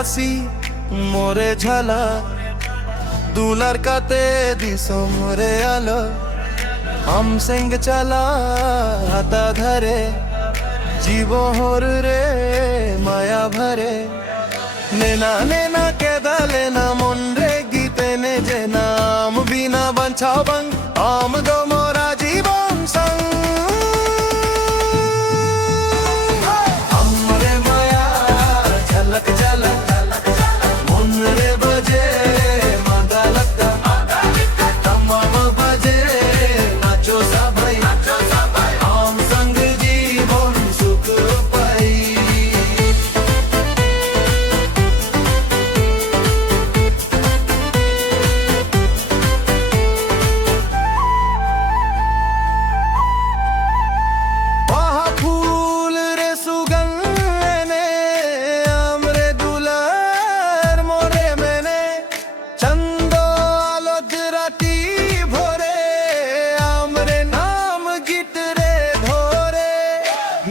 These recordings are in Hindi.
আসি মোরে ঝালা দুলার কাতে দিস মোরে আলো हम संग चला हाता धरे जीव होर रे माया भरे नेना नेना के दाले ना मन रे गीते ने जे नाम बिना बंछाव बंग आम दो मोरा जीवन संग हमरे माया झलक झलक मन रे बजे मादा लगता तमाम बजे नाचो सबाई आम संग जीवन सुख पाई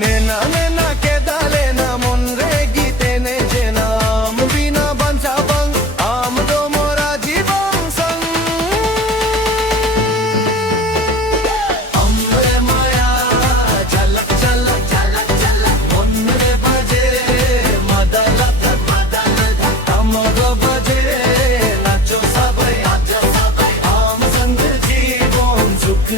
नेना नेना के दाले ना मन रे गीते ने जे नाम बिना बंचा बंग आम दो मोरा जीवन संग हमरे माया झलक झलक झलक झलक मन रे बजे मदलक हम गो बजे नाचो सबाई आम संग जीवन सुख